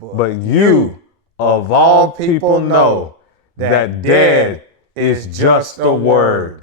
But you, of all people, know that dead is just a word.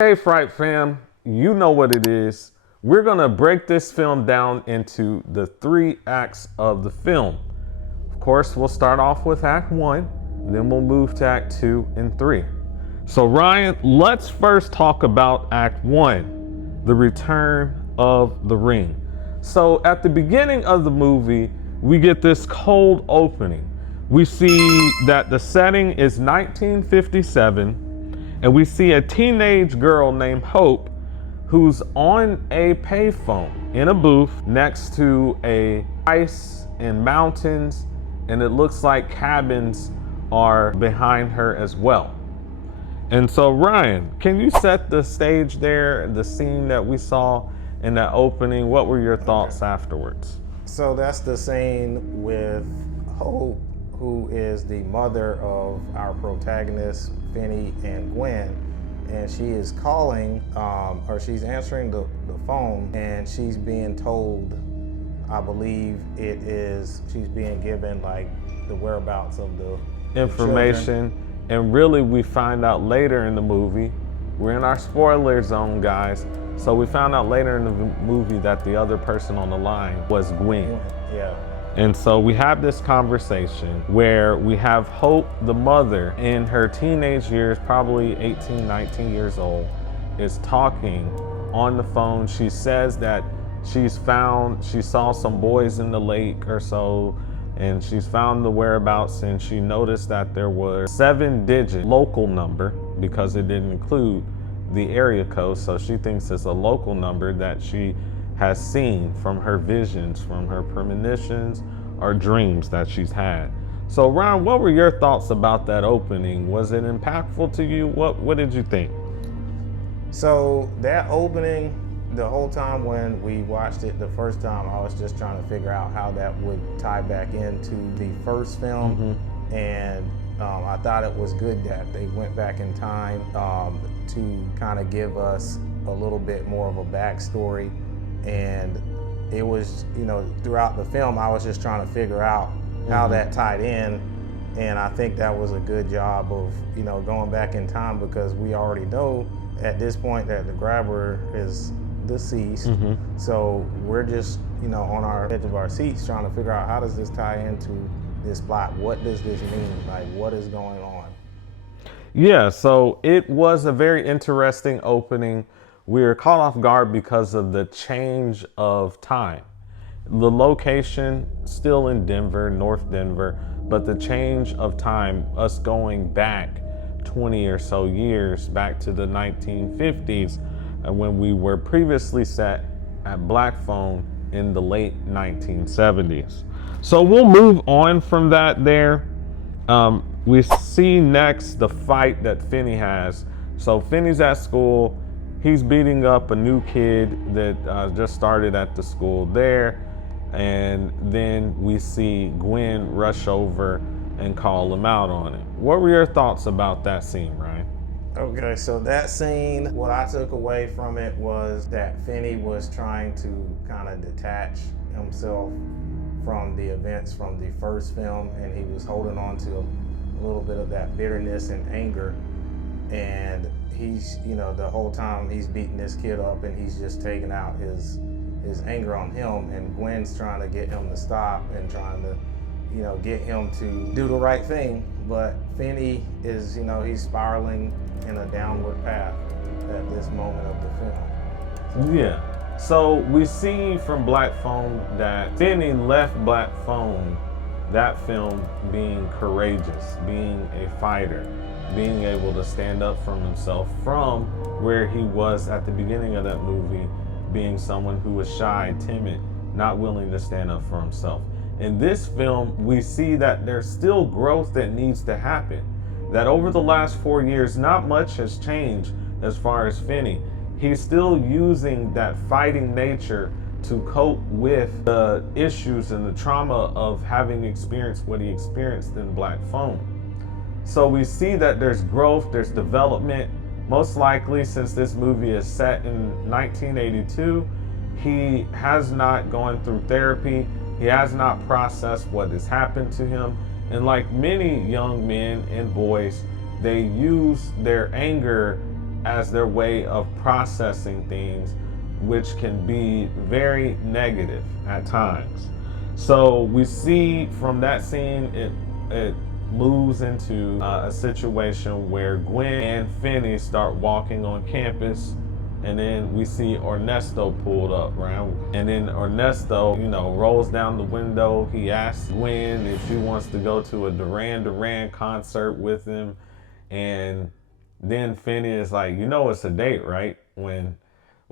Hey Fright fam, you know what it is. We're gonna break this film down into the 3 acts of the film. Of course, we'll start off with Act 1, then we'll move to Act 2 and 3. So Ryan, let's first talk about Act 1, the return of the ring. So at the beginning of the movie, we get this cold opening. We see that the setting is 1957, and we see a teenage girl named Hope who's on a payphone in a booth next to ice and mountains, and it looks like cabins are behind her as well. And so Ryan, can you set the stage there, the scene that we saw in that opening? What were your thoughts afterwards? So that's the scene with Hope, who is the mother of our protagonists, Finney and Gwen, and she is calling, or she's answering the phone, and she's being told, I believe it is, she's being given like the whereabouts of the information. And really we find out later in the movie, we're in our spoiler zone, guys, so we found out later in the movie that the other person on the line was Gwen. Yeah. And so we have this conversation where we have Hope, the mother, in her teenage years, probably 18, 19 years old, is talking on the phone. She says that she saw some boys in the lake or so, and she's found the whereabouts, and she noticed that there was 7-digit local number because it didn't include the area code. So she thinks it's a local number that she has seen from her visions, from her premonitions or dreams that she's had. So Ron, what were your thoughts about that opening? Was it impactful to you? What did you think? So that opening, the whole time when we watched it the first time, I was just trying to figure out how that would tie back into the first film. And I thought it was good that they went back in time to kind of give us a little bit more of a backstory. And it was, throughout the film, I was just trying to figure out how that tied in. And I think that was a good job of, going back in time, because we already know at this point that the grabber is deceased. So we're just, on our edge of our seats trying to figure out, how does this tie into this plot? What does this mean? Like, what is going on? Yeah, so it was a very interesting opening. We were caught off guard because of the change of time. The location still in Denver, North Denver, but the change of time, us going back 20 or so years, back to the 1950s, when we were previously set at Black Phone in the late 1970s. So we'll move on from that there. We see next the fight that Finney has. So Finney's at school. He's beating up a new kid that just started at the school there. And then we see Gwen rush over and call him out on it. What were your thoughts about that scene, Ryan? Okay, so that scene, what I took away from it was that Finney was trying to kind of detach himself from the events from the first film, and he was holding on to a little bit of that bitterness and anger. And he's, the whole time he's beating this kid up, and he's just taking out his anger on him, and Gwen's trying to get him to stop and trying to, get him to do the right thing. But Finney is, he's spiraling in a downward path at this moment of the film. Yeah. So we see from Black Phone that Finney left Black Phone, that film, being courageous, being a fighter, being able to stand up for himself from where he was at the beginning of that movie, being someone who was shy, timid, not willing to stand up for himself. In this film, we see that there's still growth that needs to happen. That over the last 4 years, not much has changed as far as Finney. He's still using that fighting nature to cope with the issues and the trauma of having experienced what he experienced in Black Phone. So we see that there's growth, there's development. Most likely, since this movie is set in 1982, he has not gone through therapy. He has not processed what has happened to him. And like many young men and boys, they use their anger as their way of processing things, which can be very negative at times. So we see from that scene, it moves into a situation where Gwen and Finney start walking on campus, and then we see Ernesto pulled up, right? And then Ernesto, rolls down the window. He asks Gwen if she wants to go to a Duran Duran concert with him, and then Finney is like, it's a date, right? When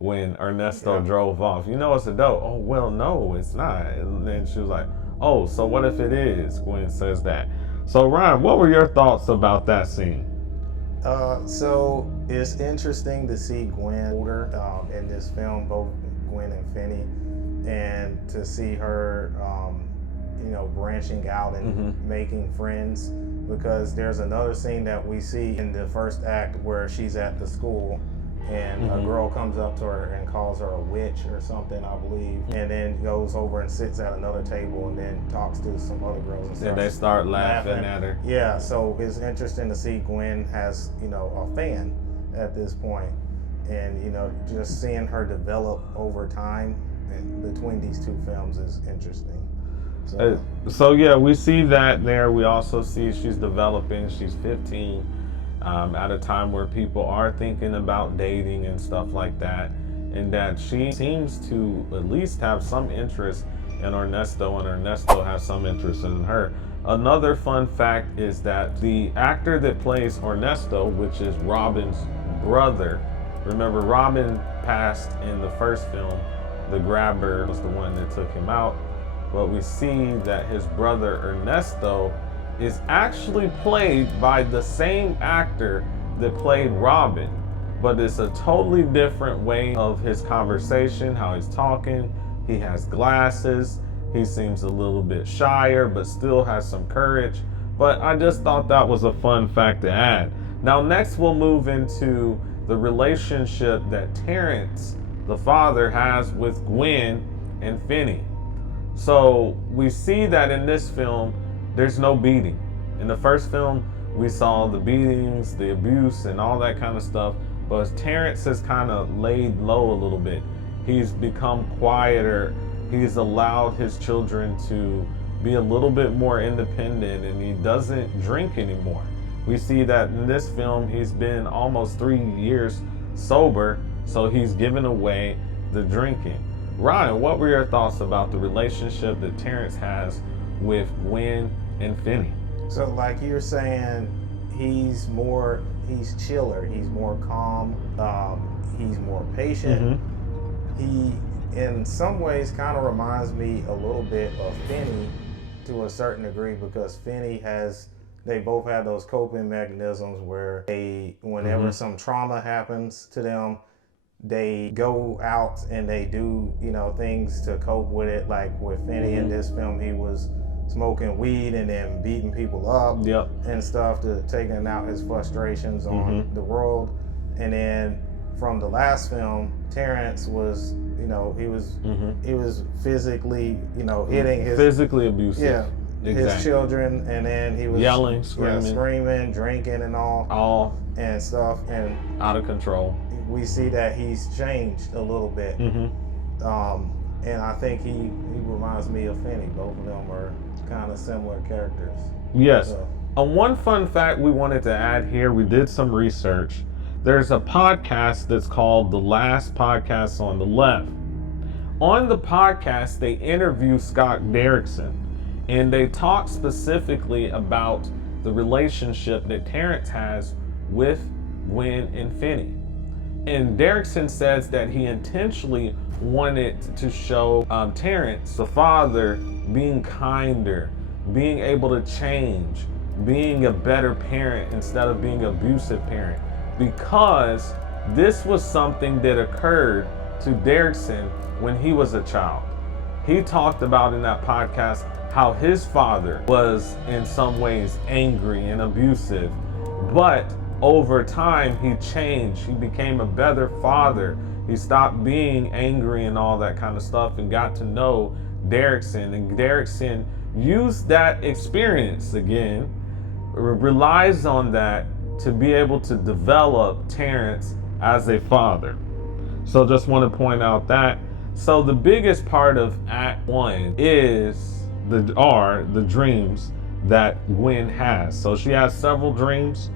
Ernesto drove off, it's a date. Oh, well, no, it's not. And then she was like, oh, so what if it is? Gwen says that. So Ryan, what were your thoughts about that scene? So it's interesting to see Gwen older in this film, both Gwen and Finney, and to see her, branching out and making friends. Because there's another scene that we see in the first act where she's at the school and a girl comes up to her and calls her a witch or something, I believe, and then goes over and sits at another table and then talks to some other girls and they start laughing at her. Yeah, so it's interesting to see Gwen has, a fan at this point, and just seeing her develop over time and between these two films is interesting. So yeah, we see that there. We also see she's developing. She's 15, at a time where people are thinking about dating and stuff like that, and that she seems to at least have some interest in Ernesto, and Ernesto has some interest in her. Another fun fact is that the actor that plays Ernesto, which is Robin's brother, remember Robin passed in the first film. The grabber was the one that took him out. But we see that his brother Ernesto is actually played by the same actor that played Robin, but it's a totally different way of his conversation, how he's talking. He has glasses. He seems a little bit shyer, but still has some courage. But I just thought that was a fun fact to add. Now, next we'll move into the relationship that Terrence, the father, has with Gwen and Finney. So we see that in this film, there's no beating. In the first film, we saw the beatings, the abuse, and all that kind of stuff. But Terrence has kind of laid low a little bit. He's become quieter. He's allowed his children to be a little bit more independent, and he doesn't drink anymore. We see that in this film, he's been almost 3 years sober, so he's given away the drinking. Ryan, what were your thoughts about the relationship that Terrence has with Gwen and Finney? So like you're saying, he's chiller, he's more calm, he's more patient. He, in some ways, kind of reminds me a little bit of Finney to a certain degree, because they both have those coping mechanisms where whenever some trauma happens to them, they go out and they do, things to cope with it. Like with Finney in this film, he was smoking weed and then beating people up and stuff to taking out his frustrations on the world. And then from the last film, Terrence was, he was physically, hitting his physically abusive. Yeah. Exactly. His children, and then he was yelling, screaming, drinking and all and stuff, and out of control. We see that he's changed a little bit, and I think he reminds me of Finney. Both of them are kind of similar characters. Yes. So. One fun fact we wanted to add here, we did some research. There's a podcast that's called The Last Podcast on the Left. On the podcast, they interview Scott Derrickson, and they talk specifically about the relationship that Terrence has with Gwen and Finney. And Derrickson says that he intentionally wanted to show Terrence, the father, being kinder, being able to change, being a better parent instead of being an abusive parent, because this was something that occurred to Derrickson when he was a child. He talked about in that podcast how his father was in some ways angry and abusive, but over time he changed. He became a better father. He stopped being angry and all that kind of stuff and got to know Derrickson. And Derrickson used that experience again, relies on that to be able to develop Terrence as a father. So just want to point out that. So the biggest part of Act 1 is the dreams that Gwen has. So she has several dreams.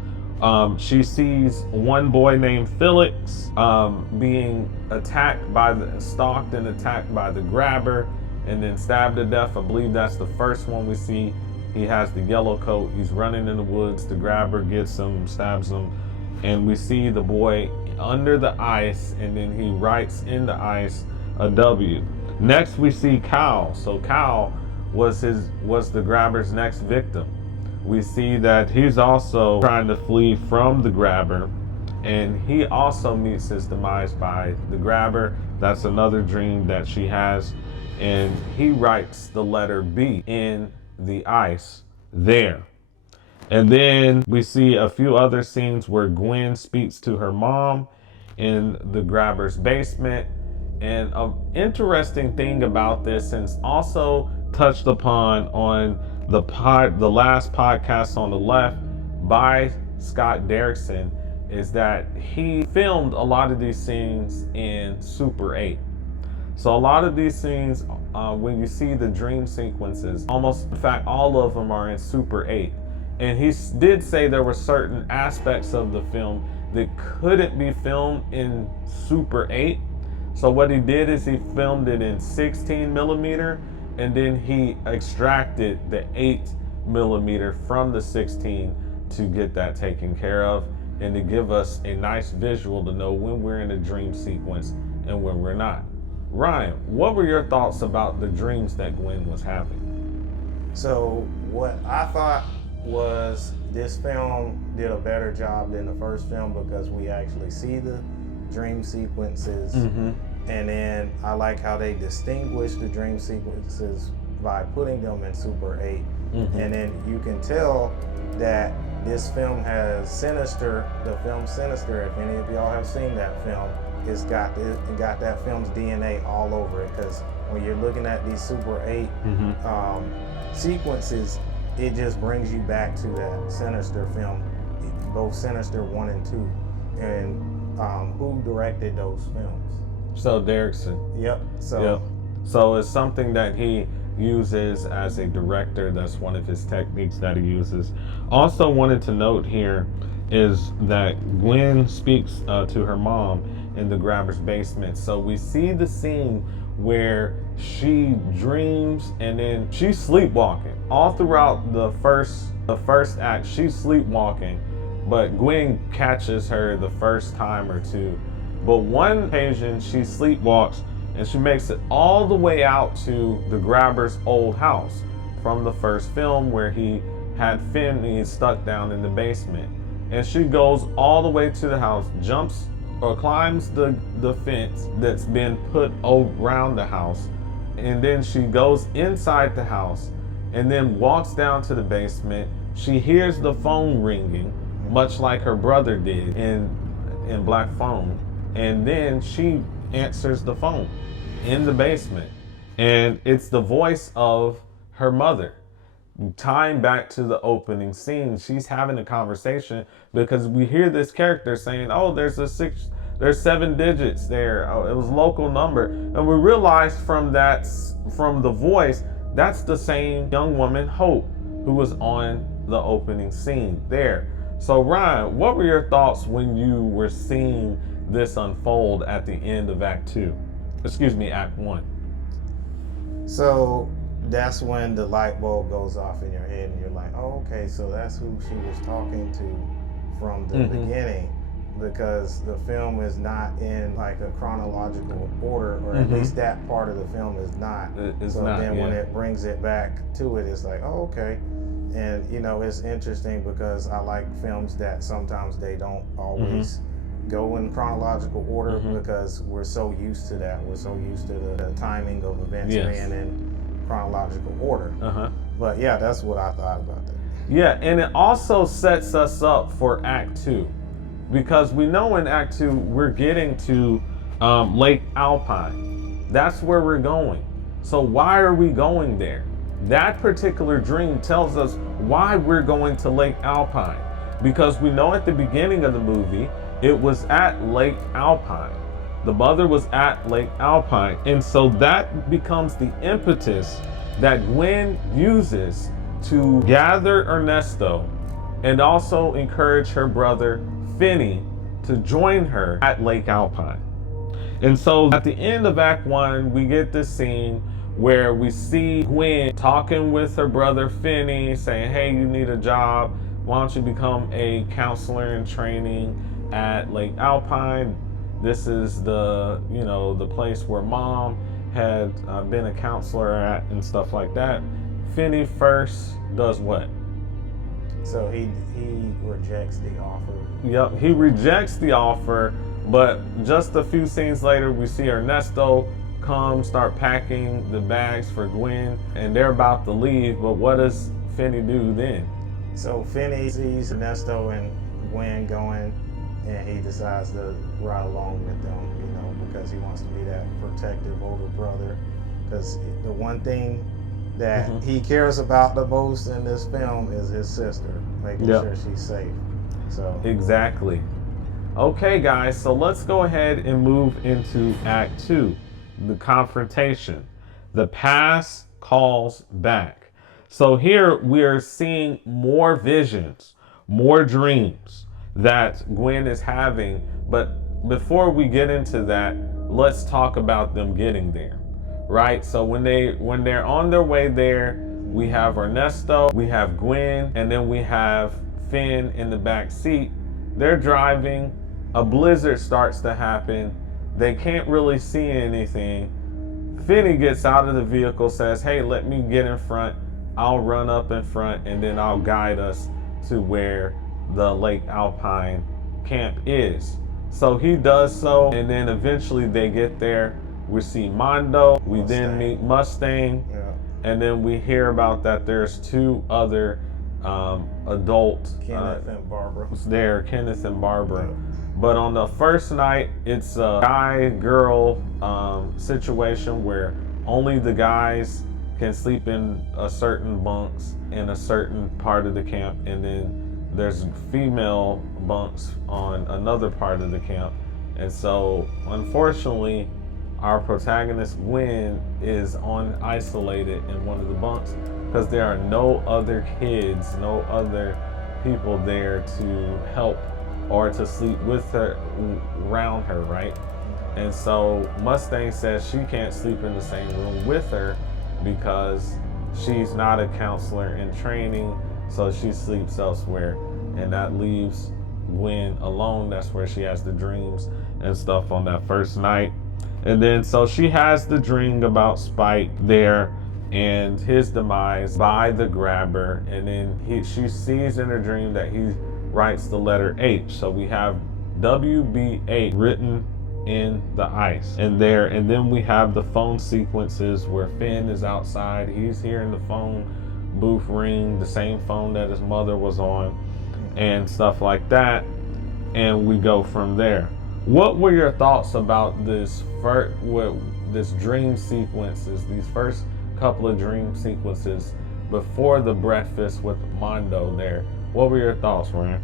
She sees one boy named Felix being stalked and attacked by the grabber and then stabbed to death. I believe that's the first one we see. He has the yellow coat. He's running in the woods. The grabber gets him, stabs him, and we see the boy under the ice, and then he writes in the ice a W. Next we see Cal. So Cal was the grabber's next victim. We see that he's also trying to flee from the grabber, and he also meets his demise by the grabber. That's another dream that she has, and he writes the letter B in the ice there. And then we see a few other scenes where Gwen speaks to her mom in the grabber's basement. And an interesting thing about this, and it's also touched upon on the last podcast on the left by Scott Derrickson, is that he filmed a lot of these scenes in Super 8. So a lot of these scenes, when you see the dream sequences, almost, in fact, all of them are in Super 8. And he did say there were certain aspects of the film that couldn't be filmed in Super 8. So what he did is he filmed it in 16 millimeter, and then he extracted the 8 millimeter from the 16 to get that taken care of and to give us a nice visual to know when we're in a dream sequence and when we're not. Ryan, what were your thoughts about the dreams that Gwen was having? So what I thought was this film did a better job than the first film because we actually see the dream sequences. Mm-hmm. And then I like how they distinguish the dream sequences by putting them in Super 8. Mm-hmm. And then you can tell that this film has Sinister, the film Sinister. If any of y'all have seen that film, it got that film's DNA all over it. Because when you're looking at these Super 8 sequences, it just brings you back to that Sinister film, both Sinister 1 and 2. And who directed those films? So Derrickson. Yep. So it's something that he uses as a director. That's one of his techniques that he uses. Also wanted to note here is that Gwen speaks to her mom in the grabber's basement. So we see the scene where she dreams and then she's sleepwalking. All throughout the first act, she's sleepwalking, but Gwen catches her the first time or two. But one occasion she sleepwalks and she makes it all the way out to the grabber's old house from the first film where he had Finney stuck down in the basement. And she goes all the way to the house, jumps or climbs the fence that's been put around the house. And then she goes inside the house and then walks down to the basement. She hears the phone ringing, much like her brother did in Black Phone. And then she answers the phone in the basement. And it's the voice of her mother. Tying back to the opening scene, she's having a conversation because we hear this character saying, oh, there's 7 digits there. Oh, it was a local number. And we realized from the voice, that's the same young woman, Hope, who was on the opening scene there. So Ryan, what were your thoughts when you were seeing this unfold at the end of Act 1? So that's when the light bulb goes off in your head, and you're like, oh, okay, so that's who she was talking to from the beginning, because the film is not in like a chronological order, or at least that part of the film is not. It's so not, then when yeah. it brings it back to it, it's like, oh, okay. And you know, it's interesting because I like films that sometimes they don't always go in chronological order, because we're so used to that. We're so used to the timing of events being in chronological order. But yeah, that's what I thought about that. Yeah, and it also sets us up for Act 2, because we know in Act 2 we're getting to Lake Alpine. That's where we're going. So why are we going there? That particular dream tells us why we're going to Lake Alpine, because we know at the beginning of the movie it was at Lake Alpine. The mother was at Lake Alpine, and so that becomes the impetus that Gwen uses to gather Ernesto and also encourage her brother Finney to join her at Lake Alpine. And so at the end of Act 1, we get this scene where we see Gwen talking with her brother Finney, saying, hey, you need a job. Why don't you become a counselor in training at Lake Alpine? This is the, you know, the place where mom had been a counselor at and stuff like that. Finney first does what? So he rejects the offer. Yep, he rejects the offer, but just a few scenes later, we see Ernesto come, start packing the bags for Gwen, and they're about to leave, but what does Finney do then? So Finney sees Ernesto and Gwen going, and he decides to ride along with them, you know, because he wants to be that protective older brother. Because the one thing that he cares about the most in this film is his sister, making sure she's safe. So exactly. Okay, guys, so let's go ahead and move into Act 2, the confrontation. The past calls back. So here we're seeing more visions, more dreams that Gwen is having. But before we get into that, let's talk about them getting there, right? So when they're on their way there, we have Ernesto, we have Gwen, and then we have Finn in the back seat. They're driving. A blizzard starts to happen. They can't really see anything. Finney gets out of the vehicle, says, hey, let me get in front. I'll run up in front, and then I'll guide us to where the Lake Alpine camp is. So he does so, and then eventually they get there. We see Mondo. We then meet Mustang. And then we hear about that there's two other adult Kenneth and Barbara there, Kenneth and Barbara. But on the first night, it's a guy-girl situation where only the guys can sleep in a certain bunks in a certain part of the camp, and then there's female bunks on another part of the camp. And so, unfortunately, our protagonist Gwen is isolated in one of the bunks because there are no other kids, no other people there to help or to sleep with her, around her, right? And so Mustang says she can't sleep in the same room with her because she's not a counselor in training, so she sleeps elsewhere. And that leaves Gwen alone. That's where she has the dreams and stuff on that first night. And then so she has the dream about Spike there and his demise by the grabber. And then she sees in her dream that he writes the letter H. So we have WBH written in the ice and there. And then we have the phone sequences where Finn is outside. He's hearing the phone booth ring, the same phone that his mother was on and stuff like that. And we go from there. What were your thoughts about this dream sequences, these first couple of dream sequences before the breakfast with Mondo there? What were your thoughts, Ryan?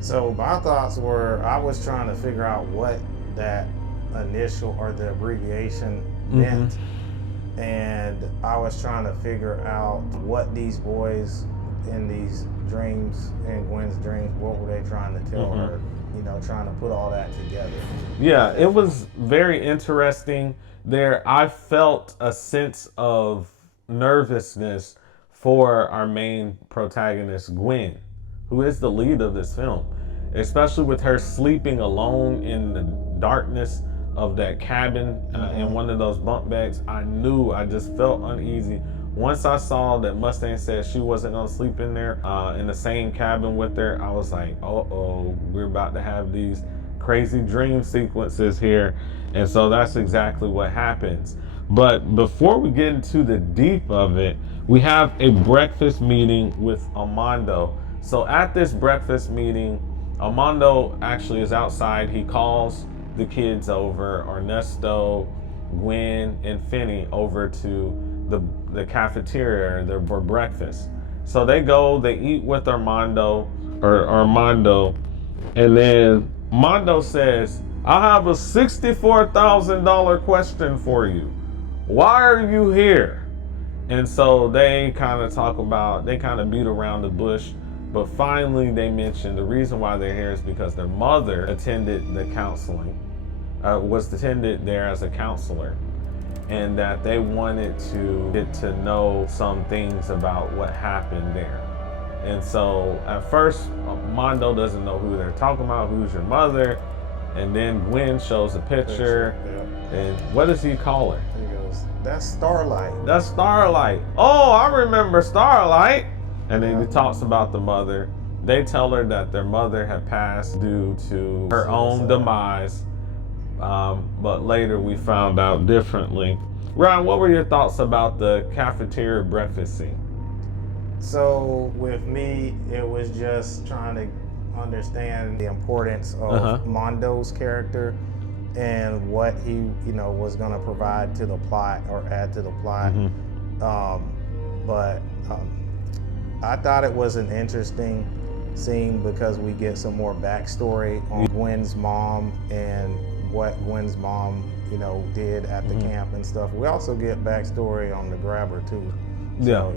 So my thoughts were, I was trying to figure out what that initial or the abbreviation meant. And I was trying to figure out what these boys in these dreams, in Gwen's dreams, what were they trying to tell her? trying to put all that together. Yeah, it was very interesting there. I felt a sense of nervousness for our main protagonist, Gwen, who is the lead of this film, especially with her sleeping alone in the darkness of that cabin in one of those bunk beds. I just felt uneasy. Once I saw that Mustang said she wasn't gonna sleep in there in the same cabin with her, I was like, uh-oh, we're about to have these crazy dream sequences here. And so that's exactly what happens. But before we get into the deep of it, we have a breakfast meeting with Armando. So at this breakfast meeting, Armando actually is outside. He calls the kids over, Ernesto, Gwen, and Finney over to the cafeteria for breakfast. So they go, they eat with Armando, and then Mondo says, I have a $64,000 question for you. Why are you here? And so they kind of beat around the bush, but finally they mention the reason why they're here is because their mother attended the counseling, was attended there as a counselor, and that they wanted to get to know some things about what happened there. And so at first, Mondo doesn't know who they're talking about, who's your mother, and then Gwen shows a picture, and what does he call her? He goes, that's Starlight. That's Starlight. Oh, I remember Starlight. And then he talks about the mother. They tell her that their mother had passed due to her own demise, but later we found out differently. Ryan, what were your thoughts about the cafeteria breakfast scene? So with me, it was just trying to understand the importance of Mondo's character and what he, was going to provide to the plot or add to the plot. But I thought it was an interesting scene because we get some more backstory on Gwen's mom and what Gwen's mom, did at the camp and stuff. We also get backstory on the grabber too. So,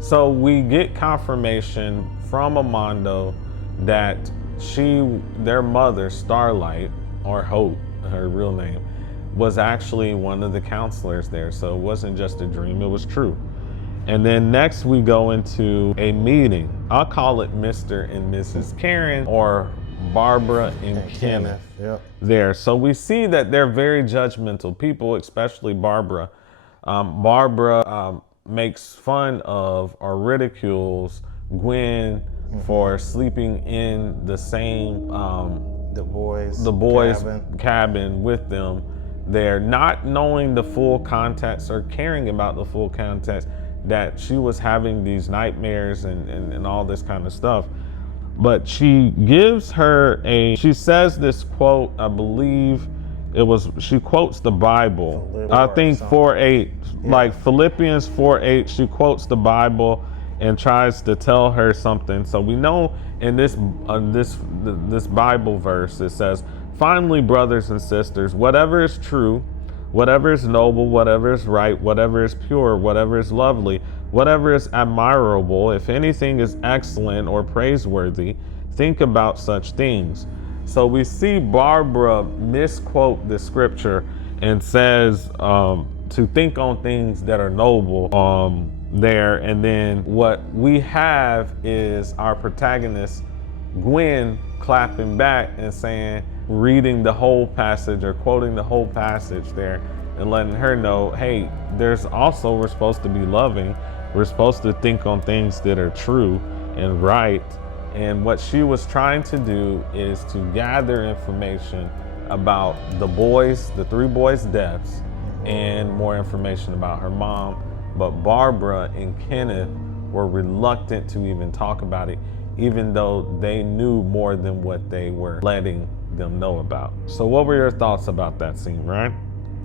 So we get confirmation from Armando that their mother, Starlight, or Hope, her real name, was actually one of the counselors there. So it wasn't just a dream, it was true. And then next we go into a meeting. I'll call it Mr. and Mrs. Karen, or Barbara and Kenneth. There. So we see that they're very judgmental people, especially Barbara. Barbara makes fun of or ridicules Gwen for sleeping in the same the boys cabin with them. They're not knowing the full context or caring about the full context that she was having these nightmares and all this kind of stuff. But she says this quote, I believe she quotes the Bible. I think 4:8, like Philippians 4:8, she quotes the Bible and tries to tell her something. So we know in this Bible verse, it says, finally, brothers and sisters, whatever is true, whatever is noble, whatever is right, whatever is pure, whatever is lovely, whatever is admirable, if anything is excellent or praiseworthy, think about such things. So we see Barbara misquote the scripture and says to think on things that are noble there. And then what we have is our protagonist, Gwen, clapping back and saying, reading the whole passage or quoting the whole passage there and letting her know, hey, we're supposed to be loving. We're supposed to think on things that are true and right. And what she was trying to do is to gather information about the three boys' deaths and more information about her mom. But Barbara and Kenneth were reluctant to even talk about it, even though they knew more than what they were letting them know about. So what were your thoughts about that scene, Ryan?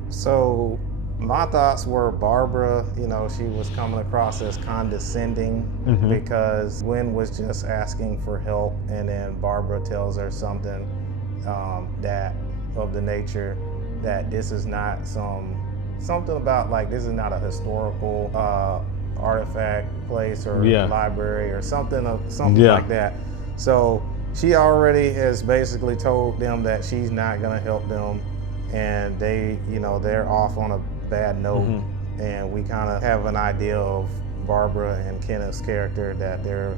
So my thoughts were Barbara, she was coming across as condescending because Gwen was just asking for help, and then Barbara tells her something that of the nature that this is not something about like this is not a historical artifact place or library or something like that. So she already has basically told them that she's not gonna help them, and they, they're off on a bad note. And we kind of have an idea of Barbara and Kenneth's character, that they're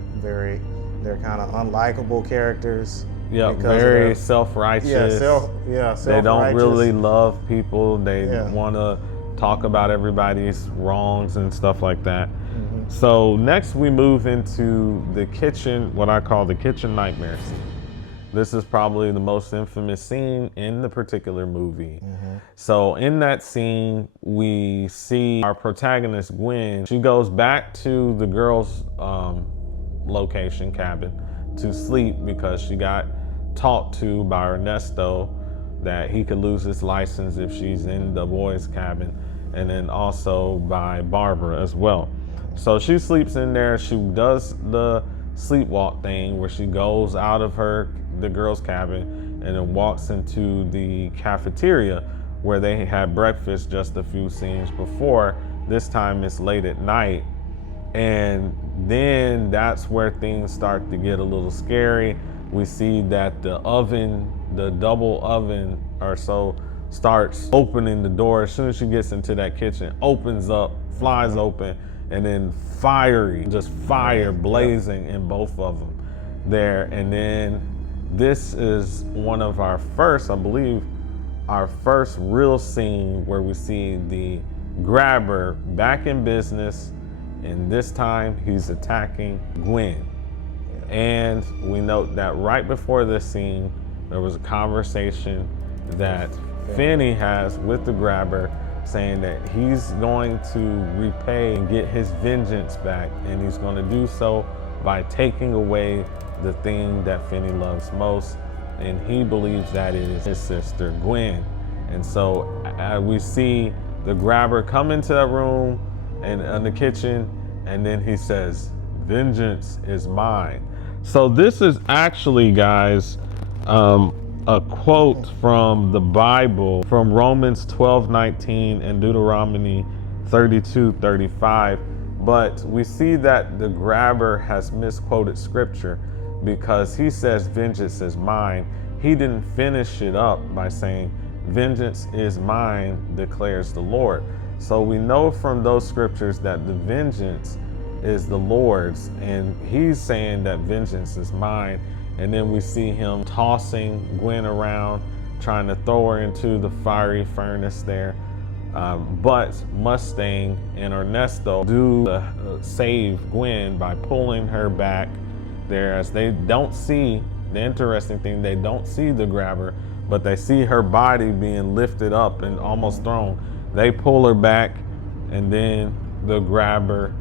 kind of unlikable characters. Yeah, very self-righteous. Self-righteous. They don't really love people. They want to talk about everybody's wrongs and stuff like that. So next we move into the kitchen, what I call the kitchen nightmare scene. This is probably the most infamous scene in the particular movie. So in that scene, we see our protagonist, Gwen. She goes back to the girls' location, cabin, to sleep because she got taught to by Ernesto that he could lose his license if she's in the boys' cabin, and then also by Barbara as well. So she sleeps in there. She does the sleepwalk thing where she goes out of the girls' cabin and then walks into the cafeteria where they had breakfast just a few scenes before. This time it's late at night. And then that's where things start to get a little scary. We see that the oven, the double oven or so, starts opening the door. As soon as she gets into that kitchen, opens up, flies open, and then fire blazing in both of them there. And then this is one of our first, I believe, our first real scene where we see the grabber back in business, and this time he's attacking Gwen. And we note that right before this scene, there was a conversation that Finney has with the grabber, saying that he's going to repay and get his vengeance back, and he's going to do so by taking away the thing that Finney loves most, and he believes that is his sister Gwen. And so we see the grabber come into that room and in the kitchen, and then he says, "Vengeance is mine." So this is actually, guys, a quote from the Bible, from Romans 12:19 and Deuteronomy 32:35. But we see that the grabber has misquoted scripture because he says, "Vengeance is mine." He didn't finish it up by saying, "Vengeance is mine, declares the Lord." So we know from those scriptures that the vengeance is the Lord's, and he's saying that vengeance is mine. And then we see him tossing Gwen around, trying to throw her into the fiery furnace there. But Mustang and Ernesto do save Gwen by pulling her back there, as they don't see, the interesting thing, they don't see the grabber, but they see her body being lifted up and almost thrown. They pull her back, and then the grabber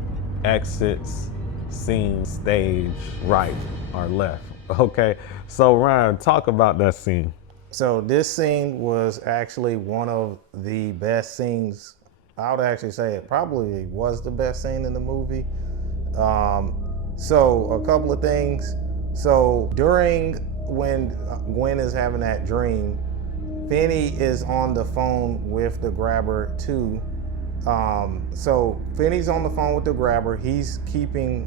exits scene, stage, right or left. Okay, so Ryan, talk about that scene. So this scene was actually one of the best scenes. I would actually say it probably was the best scene in the movie. So a couple of things. So during when Gwen is having that dream, Finney is on the phone with the grabber too. So Finney's on the phone with the grabber. He's keeping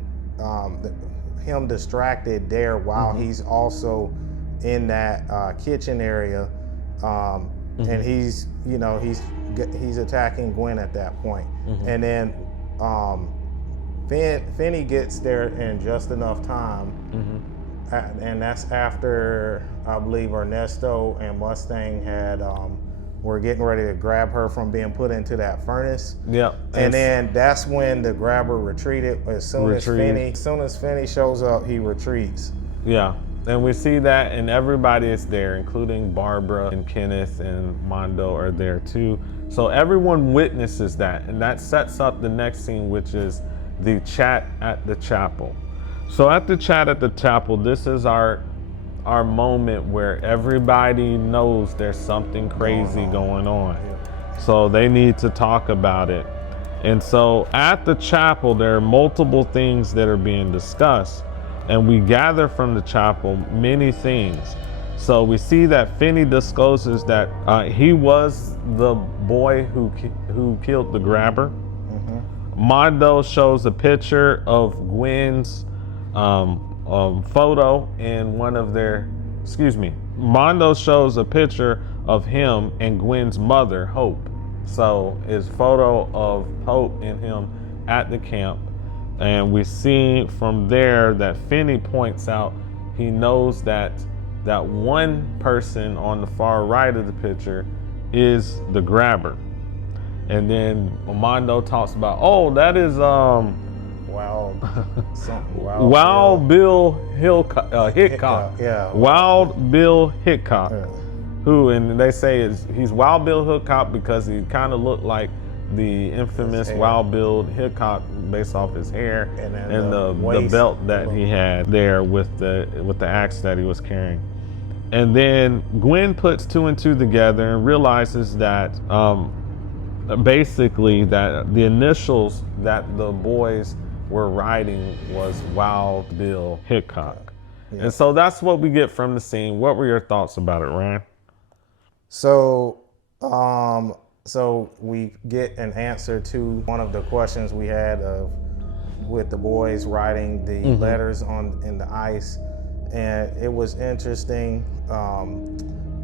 him distracted there while he's also in that kitchen area, and he's attacking Gwen at that point. And then Finney gets there in just enough time, and that's after, I believe, Ernesto and Mustang were getting ready to grab her from being put into that furnace. Yep. And then that's when the grabber retreated. As soon as Finney shows up, he retreats. Yeah. And we see that, and everybody is there, including Barbara and Kenneth and Mondo are there too. So everyone witnesses that, and that sets up the next scene, which is the chat at the chapel. So at the chat at the chapel, this is our moment where everybody knows there's something crazy going on. So they need to talk about it. And so at the chapel, there are multiple things that are being discussed, and we gather from the chapel many things. So we see that Finney discloses that he was the boy who killed the grabber. Mondo shows a picture of Gwen's photo in one of their, Mondo shows a picture of him and Gwen's mother, Hope. So it's photo of Hope and him at the camp. And we see from there that Finney points out he knows that that one person on the far right of the picture is the grabber. And then Mondo talks about, oh, that is Wild Bill Hickok. Yeah. Wild Bill Hickok. Yeah. Who, and they say he's Wild Bill Hickok because he kind of looked like the infamous Wild Bill Hickok based off his hair and the belt that he had there with the axe that he was carrying. And then Gwen puts two and two together and realizes that basically that the initials that the boys were writing was Wild Bill Hickok. Yeah. And so that's what we get from the scene. What were your thoughts about it, Ryan? So we get an answer to one of the questions we had with the boys writing the letters in the ice, and it was interesting.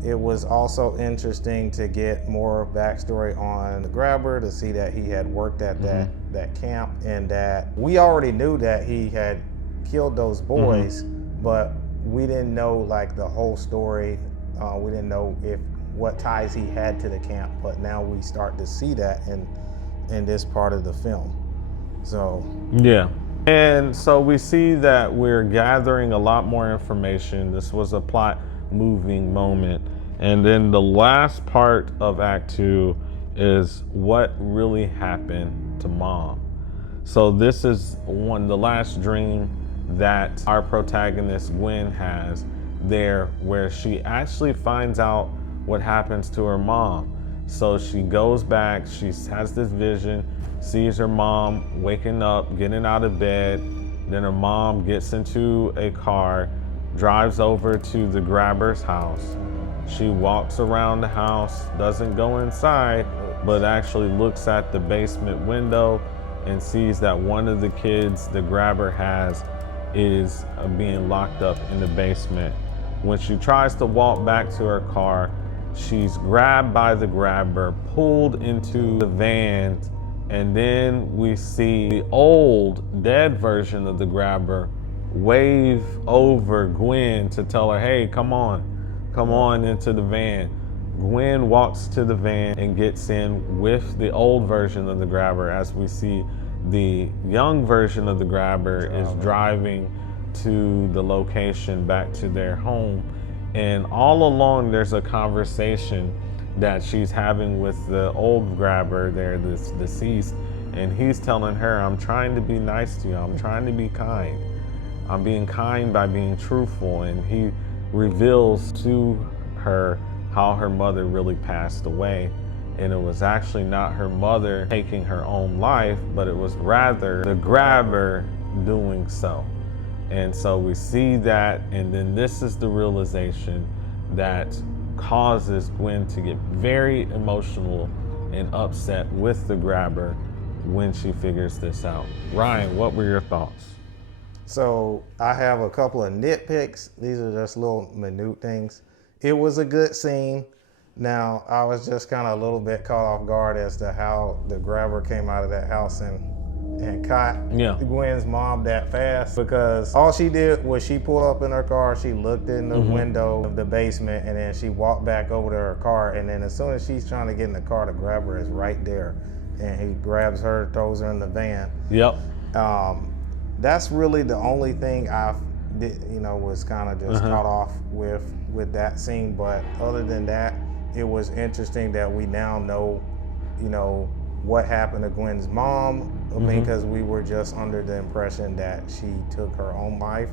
It was also interesting to get more backstory on the grabber, to see that he had worked at that camp, and that we already knew that he had killed those boys, but we didn't know like the whole story. We didn't know what ties he had to the camp, but now we start to see that in this part of the film. So yeah. And so we see that we're gathering a lot more information. This was a plot moving moment. And then the last part of Act 2 is what really happened to Mom. So this is the last dream that our protagonist Gwen has there, where she actually finds out what happens to her mom. So she goes back, she has this vision, sees her mom waking up, getting out of bed. Then her mom gets into a car, drives over to the grabber's house. She walks around the house, doesn't go inside, but actually looks at the basement window and sees that one of the kids the grabber has is being locked up in the basement. When she tries to walk back to her car, she's grabbed by the grabber, pulled into the van, and then we see the old, dead version of the grabber wave over Gwen to tell her, hey, come on into the van. Gwen walks to the van and gets in with the old version of the grabber, as we see the young version of the grabber is driving to the location back to their home. And all along there's a conversation that she's having with the old grabber there, this deceased, and he's telling her, I'm trying to be nice to you, I'm trying to be kind. I'm being kind by being truthful. And he reveals to her how her mother really passed away. And it was actually not her mother taking her own life, but it was rather the grabber doing so. And so we see that, and then this is the realization that causes Gwen to get very emotional and upset with the grabber when she figures this out. Ryan, what were your thoughts? So I have a couple of nitpicks. These are just little minute things. It was a good scene. Now, I was just kind of a little bit caught off guard as to how the grabber came out of that house and caught Gwen's mom that fast, because all she did was she pulled up in her car, she looked in the window of the basement, and then she walked back over to her car, and then as soon as she's trying to get in the car, the grabber is right there, and he grabs her, throws her in the van. Yep. That's really the only thing was kind of just caught off with that scene. But other than that, it was interesting that we now know, what happened to Gwen's mom. I mean, because we were just under the impression that she took her own life,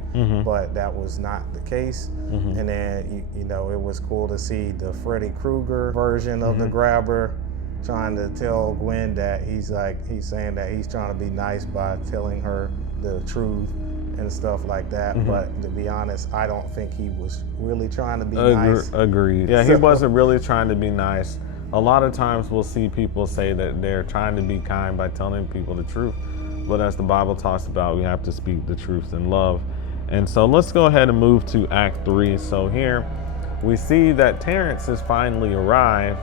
but that was not the case. And then, it was cool to see the Freddy Krueger version of the grabber trying to tell Gwen that he's saying that he's trying to be nice by telling her the truth and stuff like that. But to be honest, I don't think he was really trying to be nice. Agreed. Yeah, he wasn't really trying to be nice. A lot of times we'll see people say that they're trying to be kind by telling people the truth. But as the Bible talks about, we have to speak the truth in love. And so let's go ahead and move to Act 3. So here we see that Terrence has finally arrived,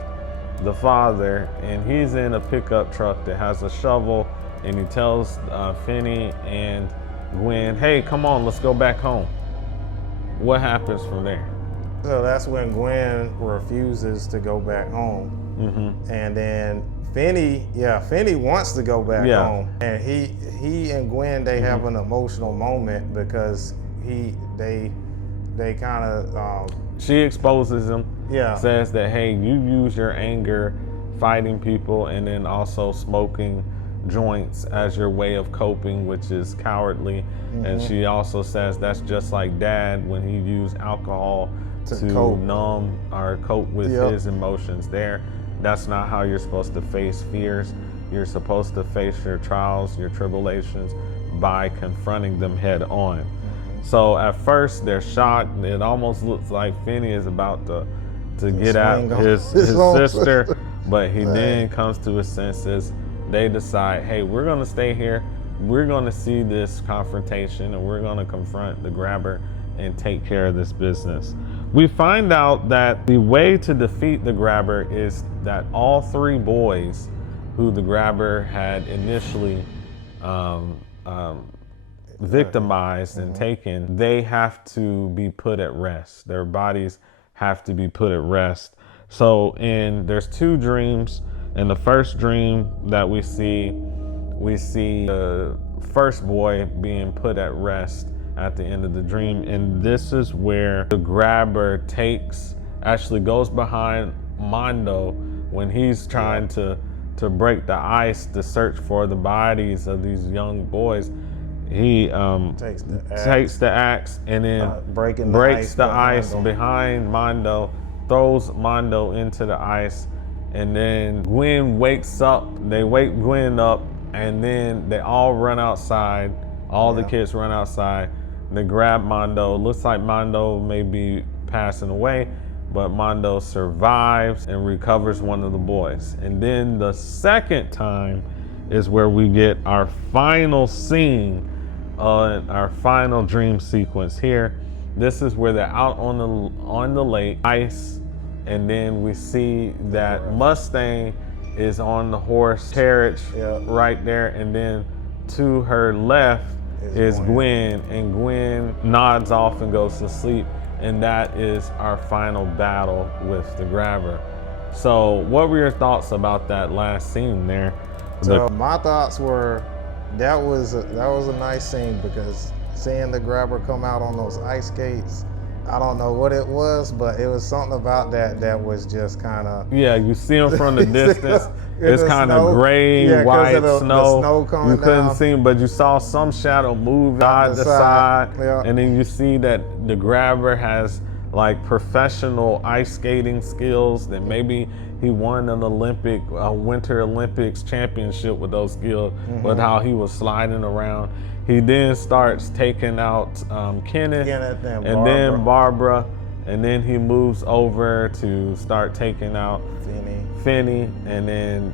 the father, and he's in a pickup truck that has a shovel, and he tells Finney and Gwen, hey, come on, let's go back home. What happens from there? So that's when Gwen refuses to go back home. And then Finney wants to go back home. And he and Gwen, they have an emotional moment because they kind of she exposes him, yeah, says that, hey, you use your anger fighting people and then also smoking joints as your way of coping, which is cowardly. And she also says that's just like Dad when he used alcohol to cope. numb or cope with his emotions. That's not how you're supposed to face fears. You're supposed to face your trials, your tribulations by confronting them head on. So at first they're shocked. It almost looks like Finney is about to get at his sister, but he then comes to his senses. They decide, hey, we're gonna stay here. We're gonna see this confrontation and we're gonna confront the grabber and take care of this business. We find out that the way to defeat the grabber is that all three boys who the grabber had initially victimized and taken, they have to be put at rest. Their bodies have to be put at rest. So there's two dreams. In the first dream that we see the first boy being put at rest at the end of the dream. And this is where the grabber actually goes behind Mondo when he's trying to break the ice to search for the bodies of these young boys. He takes the axe and then breaks the ice behind Mondo, throws Mondo into the ice, and then Gwen wakes up. They wake Gwen up, and then they all run outside. All the kids run outside. They grab Mondo. Looks like Mondo may be passing away, but Mondo survives and recovers one of the boys. And then the second time is where we get our final scene, our final dream sequence here. This is where they're out on the lake, ice, and then we see that Mustang is on the horse carriage right there, and then to her left is Gwen, and Gwen nods off and goes to sleep, and that is our final battle with the grabber. So what were your thoughts about that last scene there? So my thoughts were that was a nice scene, because seeing the grabber come out on those ice skates, I don't know what it was, but it was something about that was just kind of... Yeah, you see him from the distance. It's kind of gray, white snow. You couldn't see him, but you saw some shadow move side to side. Yeah. And then you see that the grabber has like professional ice skating skills, that maybe he won an Winter Olympics championship with those skills, with how he was sliding around. He then starts taking out Kenneth and then Barbara, and then he moves over to start taking out Finney, and then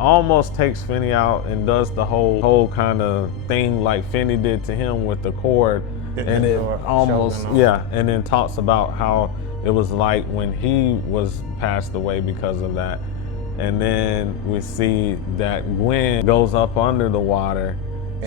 almost takes Finney out and does the whole kind of thing like Finney did to him with the cord, and it almost and then talks about how it was like when he was passed away because of that. And then we see that Gwen goes up under the water.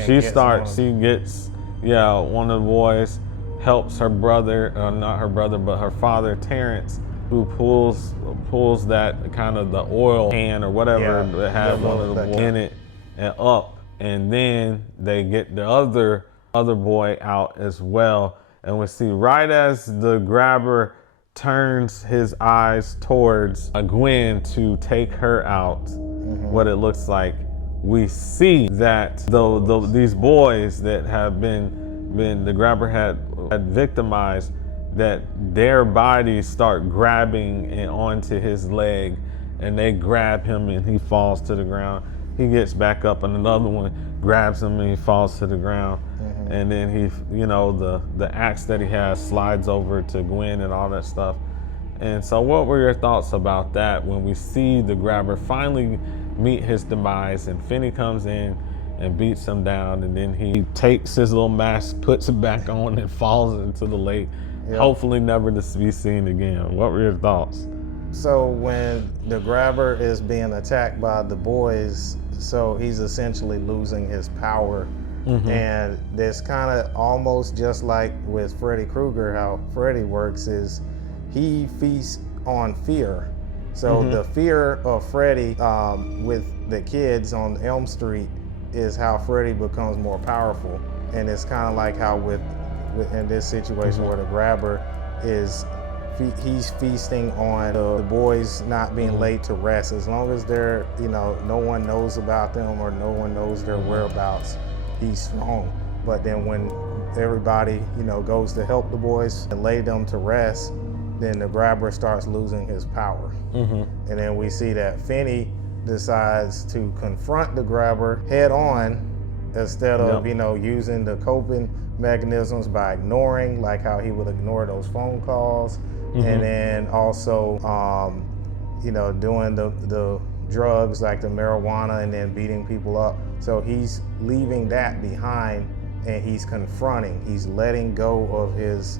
She gets one of the boys, helps her brother, not her brother, but her father, Terrence, who pulls that kind of the oil can or whatever that had one of the boys in it and up. And then they get the other boy out as well. And we see right as the grabber turns his eyes towards Gwen to take her out, what it looks like, we see that these boys that have been the grabber had victimized, that their bodies start grabbing onto his leg, and they grab him and he falls to the ground. He gets back up and another one grabs him and he falls to the ground. And then he, the axe that he has slides over to Gwen and all that stuff. And so what were your thoughts about that when we see the grabber finally meet his demise, and Finney comes in and beats him down, and then he takes his little mask, puts it back on, and falls into the lake. Yep. Hopefully never to be seen again. What were your thoughts? So when the grabber is being attacked by the boys, so he's essentially losing his power. And it's kind of almost just like with Freddy Krueger, how Freddy works is he feasts on fear. So the fear of Freddy with the kids on Elm Street is how Freddy becomes more powerful. And it's kind of like how with in this situation where the grabber is he's feasting on the boys not being laid to rest. As long as they're, no one knows about them or no one knows their whereabouts, he's strong. But then when everybody, goes to help the boys and lay them to rest, then the grabber starts losing his power. And then we see that Finney decides to confront the grabber head on instead of, using the coping mechanisms by ignoring, like how he would ignore those phone calls. And then also, doing the drugs like the marijuana and then beating people up. So he's leaving that behind and he's confronting, he's letting go of his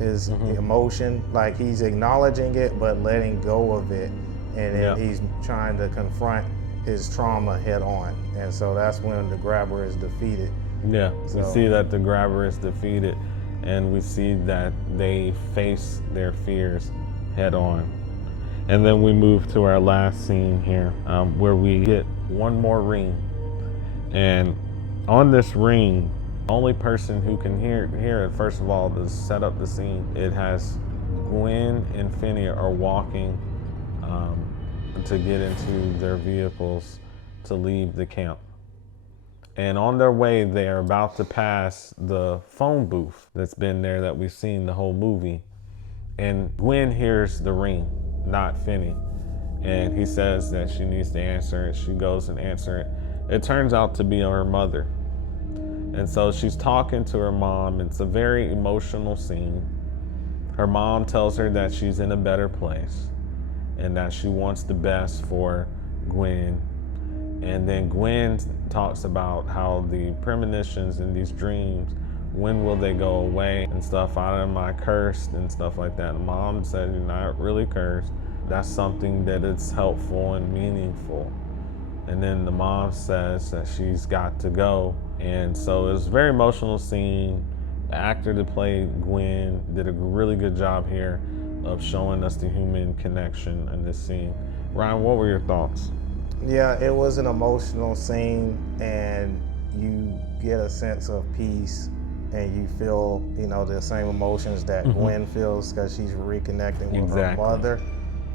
emotion, like he's acknowledging it but letting go of it, and then he's trying to confront his trauma head on. And so that's when the grabber is defeated. We see that the grabber is defeated, and we see that they face their fears head on. And then we move to our last scene here, where we get one more ring. And on this ring, the only person who can hear it, first of all, to set up the scene, it has Gwen and Finney are walking to get into their vehicles to leave the camp. And on their way, they are about to pass the phone booth that's been there that we've seen the whole movie. And Gwen hears the ring, not Finney. And he says that she needs to answer it. She goes and answers it. It turns out to be her mother. And so she's talking to her mom. It's a very emotional scene. Her mom tells her that she's in a better place and that she wants the best for Gwen. And then Gwen talks about how the premonitions and these dreams, when will they go away and stuff. Am I cursed and stuff like that. The mom said, you're not really cursed. That's something that it's helpful and meaningful. And then the mom says that she's got to go. And so it was a very emotional scene. The actor that played Gwen did a really good job here of showing us the human connection in this scene. Ryan, what were your thoughts? Yeah, it was an emotional scene, and you get a sense of peace, and you feel, the same emotions that Gwen feels because she's reconnecting with her mother,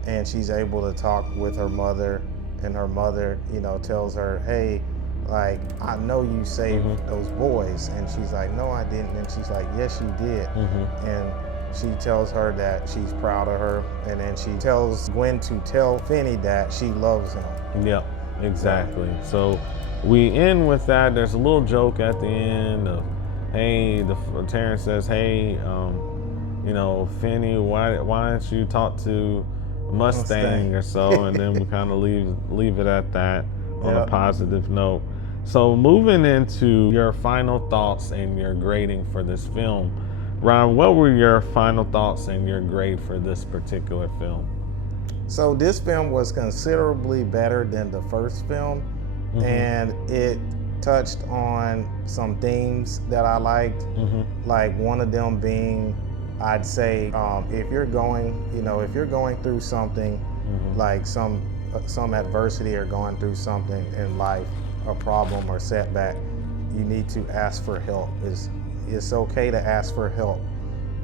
and she's able to talk with her mother, and her mother, tells her, hey, like, I know you saved those boys. And she's like, no, I didn't. And she's like, yes, you did. And she tells her that she's proud of her. And then she tells Gwen to tell Finney that she loves him. Yeah, exactly. So we end with that. There's a little joke at the end of, hey, Terrence says, hey, Finney, why don't you talk to Mustang or so? And then we kind of leave it at that on a positive note. So moving into your final thoughts and your grading for this film. Ryan, what were your final thoughts and your grade for this particular film? So this film was considerably better than the first film, and it touched on some themes that I liked, like one of them being, I'd say, if you're going through something, like some adversity or going through something in life, a problem or setback, you need to ask for help. It's okay to ask for help.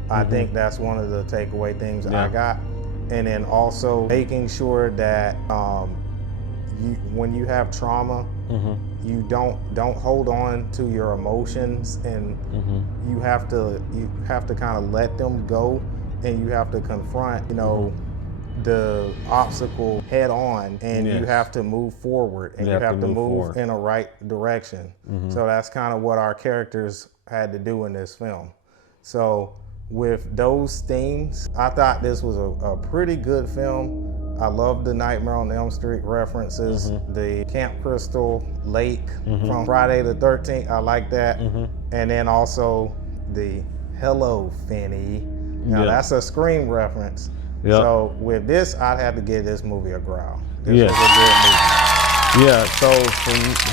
I think that's one of the takeaway things I got. And then also making sure that when you have trauma, you don't hold on to your emotions, and you have to kind of let them go, and you have to confront the obstacle head on, and you have to move forward, and you have to move in a right direction. So that's kind of what our characters had to do in this film. So with those themes, I thought this was a pretty good film. I love the Nightmare on Elm Street references. The Camp Crystal Lake from Friday the 13th, I like that. And then also the Hello Finny. Now that's a Scream reference. So with this, I'd have to give this movie a growl. This was a good movie. Yeah, so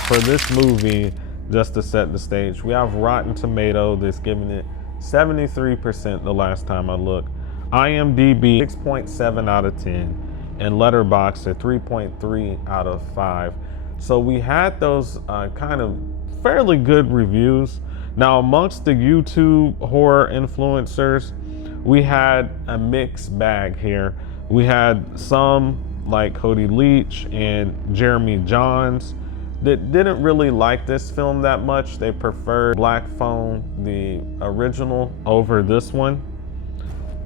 for this movie, just to set the stage, we have Rotten Tomato that's giving it 73% the last time I looked. IMDb 6.7 out of 10, and Letterboxd at 3.3 out of 5. So we had those kind of fairly good reviews. Now amongst the YouTube horror influencers, we had a mixed bag here. We had some like Cody Leach and Jeremy Johns that didn't really like this film that much. They preferred Black Phone, the original, over this one.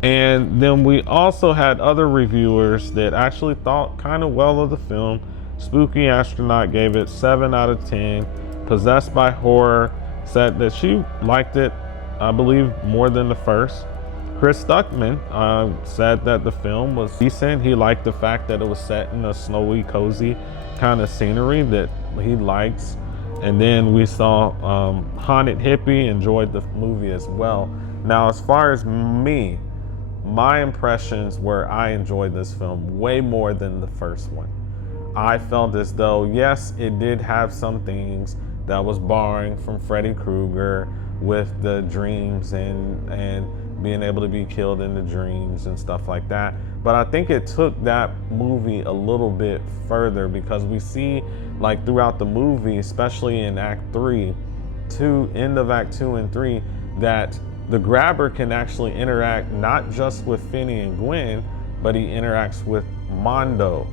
And then we also had other reviewers that actually thought kind of well of the film. Spooky Astronaut gave it 7 out of 10. Possessed by Horror said that she liked it, I believe, more than the first. Chris Stuckman said that the film was decent. He liked the fact that it was set in a snowy, cozy kind of scenery that he likes. And then we saw Haunted Hippie enjoyed the movie as well. Now, as far as me, my impressions were I enjoyed this film way more than the first one. I felt as though, yes, it did have some things that was borrowing from Freddy Krueger with the dreams and being able to be killed in the dreams and stuff like that. But I think it took that movie a little bit further, because we see like throughout the movie, especially in Act 3, end of Act 2 and 3, that the grabber can actually interact not just with Finney and Gwen, but he interacts with Mondo.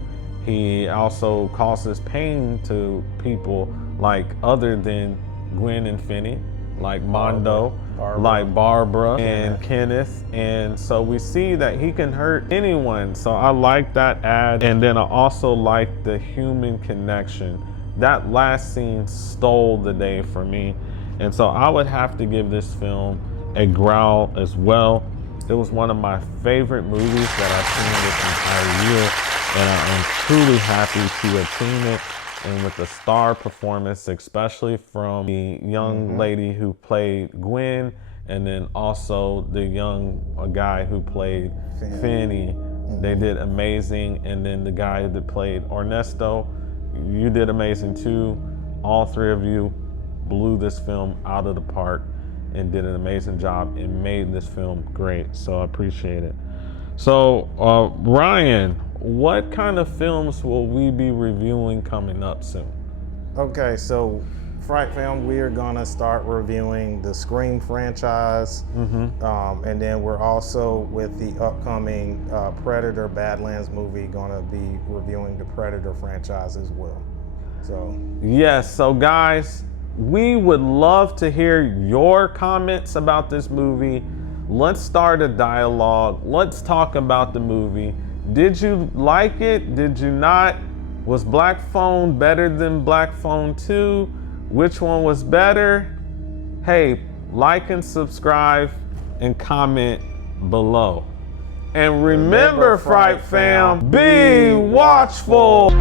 He also causes pain to people like other than Gwen and Finney, like Mondo, like Barbara and Kenneth. And so we see that he can hurt anyone. So I like that ad. And then I also like the human connection. That last scene stole the day for me. And so I would have to give this film a growl as well. It was one of my favorite movies that I've seen this entire year. And I am truly happy to have seen it. And with the star performance, especially from the young lady who played Gwen, and then also the young guy who played Finney. They did amazing. And then the guy that played Ernesto, you did amazing too. All three of you blew this film out of the park and did an amazing job and made this film great. So I appreciate it. So Ryan, what kind of films will we be reviewing coming up soon? Okay, so Fright Film, we are gonna start reviewing the Scream franchise, and then we're also, with the upcoming Predator Badlands movie, gonna be reviewing the Predator franchise as well. So yes, so guys, we would love to hear your comments about this movie. Let's start a dialogue. Let's talk about the movie. Did you like it? Did you not? Was Black Phone better than Black Phone 2? Which one was better? Hey, like and subscribe and comment below. And remember, Fright Fam, be watchful.